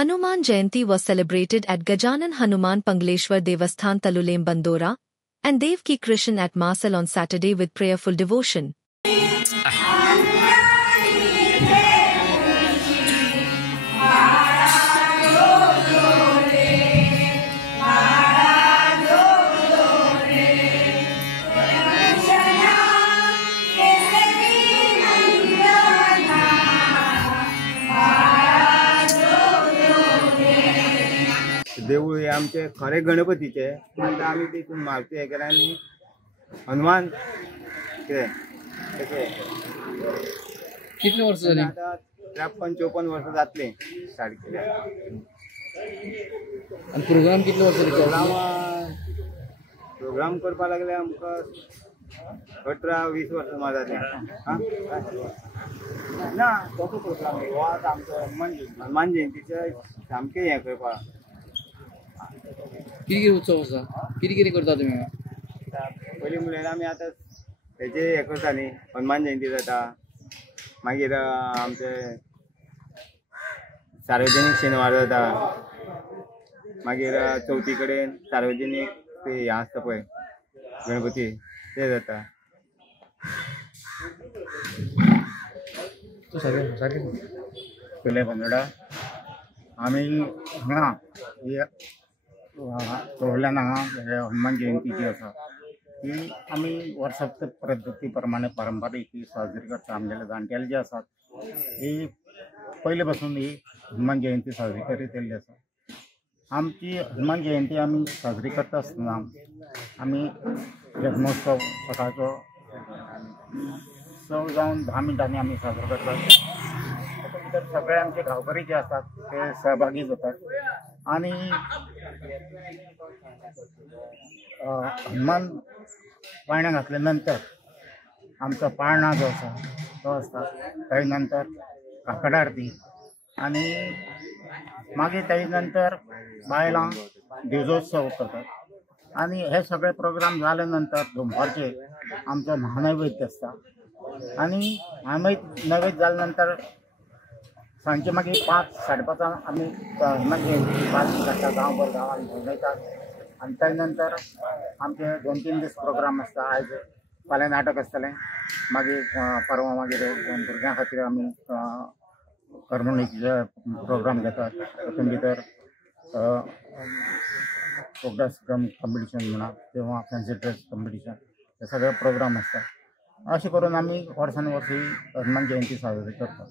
Hanuman Jayanti was celebrated at Gajanan Hanuman Pangleshwar Devasthan Talulem Bandora and Devki Krishan at Masal on Saturday with prayerful devotion. देऊळ हे आमचे खरे गणपतीचे पण आम्ही तिथून मारुती हे केला आणि हनुमान किती वर्ष झाली? आता 53-54 वर्ष जातले स्टार्ट केल्या. आणि प्रोग्राम किती वर्ष प्रोग्राम करपा लागले आमकां 18-20 वर्ष जातले. ना तसो प्रोग्राम हो आतां आमचो हनुमान जयंतीचे सामकें हें करपा. किती उत्सव आसा? किती करता तुम्ही? पयलीं म्हळ्यार आमी आतां हेचे हें करता न्ही, हनुमान जयंती जाता, मागीर आमचे सार्वजनीक शेनवार जाता, मागीर चवथी कडेन सार्वजनीक ते हें आसता पळय गणपती ते जाता. पयले पंगडा आमी हांगा तोरल्यान हांगा हनुमान जयंती जी आसा ती आमी वर्साच्या पद्दती प्रमाणे पारंपारीक ही साजरी करता. आमगेले जाणटेले जे आसात ही पयले पासून ही हनुमान जयंती साजरी करीत येयल्ली आसा. आमची हनुमान जयंती आमी साजरी करता आसतना आमी जन्मोत्सव सकाळचो 6 जावन 10 मिनटांनी आमी साजरो करतात. तातूंत भितर सगळे आमचे गांवकरी जे आसात ते सहभागी जातात आणि हनुमान पाळण्या घातल्या नंतर आमचो पाळणा जो आसा तो आसता. ताजे नंतर काकड आरती आणि मागीर ताजे नंतर बायलां दिवजोत्सव करतात. आणि हे सगळे प्रोग्राम जाले नंतर दनपारचे आमचो महानैवेद्य आसता. आणि नैवेद्य जाल्या नंतर सांजचे मागीर 5-5:30 आमी हनुमान जयंती पालखी काडटा, गांवभर गांवांत भोंवडायतात. आनी ताजे नंतर आमचे 2-3 दीस प्रोग्राम आसता. आयज फाल्यां नाटक आसतलें, मागीर परवां मागीर भुरग्यां खातीर आमी करमणुकीचे प्रोग्राम घेतात. तातूंत भितर फोक डान्स कॉम्पिटिशन म्हणा किंवा फॅन्सी ड्रेस कॉम्पिटिशन हे सगळे प्रोग्राम आसतात. अशें करून आमी वर्सान वर्स ही हनुमान जयंती साजरी करतात.